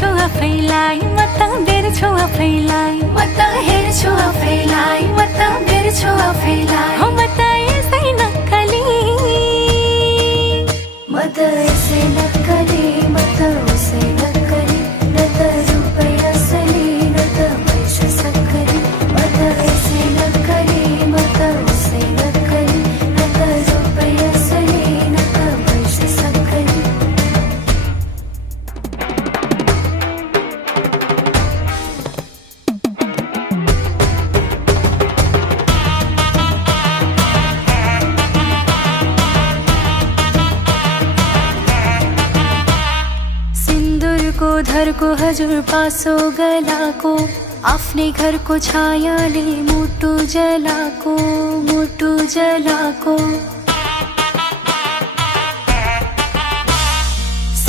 हेर्छु आफैलाई, म त बेर्छु आफैलाई, म त हेर्छु आफैलाई, म त बेर्छु आफैलाई। हो म त यसै नक्कली, म त यसै नक्कली, म त उसै नक्कली, न त रुपैयाँ असली, न त पैसा सक्कली। म त यसै नक्कली, म त उसै नक्कली, न त रुपैयाँ असली, न त पैसा सक्कली। सिन्दुरको धरको हजुर पासो गलाको, आफ्नै घरको छायाले मुटु जलाको, मुटु जलाको।